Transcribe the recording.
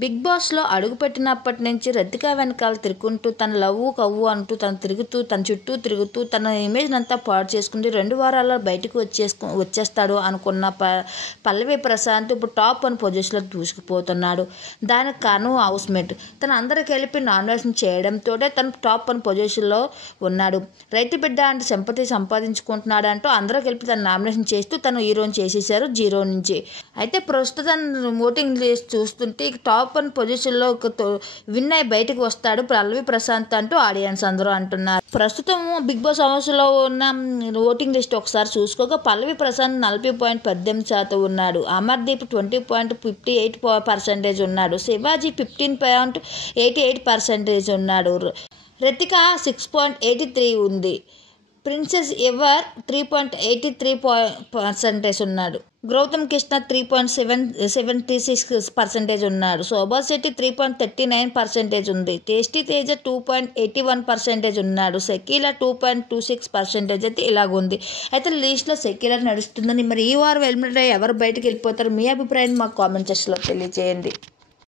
Big బాస్లో అడుగుపెట్టినప్పటి నుంచి రతిక వెనకాల తిరుగుకుంటూ తన లవ్వు కవ్వు అంటూ తన చుట్టూ తిరుగుతూ తన ఇమేజ్ అంతా పాడు చేసుకుంటూ 2 వారాల్లో బయటకు వచ్చేస్తాడు అనుకున్న పల్లవి ప్రశాంత్ ఇప్పుడు టాప్ 1 పొజిషన్లో దూసుకుపోతున్నాడు. దానికి కారణం హౌస్ మేట్. తను అందరికి కలిపి నామినేషన్ చేయడంతో తను టాప్ 1 పొజిషన్లో ఉన్నాడు. రైతు బిడ్డ అంటే సింపతి సంపాదించుకుంటున్నాడు అంటూ అందరూ కలిపి తను నామినేషన్ చేస్తూ తను హీరోని చేసేసారు 0 నుంచి. అయితే ప్రస్తుతం ఓటింగ్ లిస్ట్ చూస్తుంటే టాప్ 1 పొజిషన్లో విన్ అయి బయటకు వస్తాడు పల్లవి ప్రశాంత్ అంటూ ఆడియన్స్ అందరూ అంటున్నారు. ప్రస్తుతం బిగ్ బాస్ హౌస్లో ఉన్న ఓటింగ్ లిస్ట్ ఒకసారి చూసుకోగా పల్లవి ప్రశాంత్ 40.18% ఉన్నాడు. అమర్దీప్ 20.58% ఉన్నాడు. శివాజీ 15.88% ఉన్నాడు. రతిక 6.83 ఉంది. ప్రిన్సెస్ ఎవర్ 3.83% ఉన్నాడు. గౌతమ్ కృష్ణ 3.76% ఉన్నాడు. శోభా శెట్టి 3.39% ఉంది. టేస్టీ తేజ 2.81% ఉన్నాడు. షకీలా 2.26% అయితే ఇలాగుంది. అయితే లిస్ట్లో షకీలా నడుస్తుందని మరి ఈ వారం ఎలిమినేట్ ఎవరు బయటకు వెళ్ళిపోతారు? మీ అభిప్రాయాన్ని మాకు కామెంట్ సెక్షన్లో తెలియజేయండి.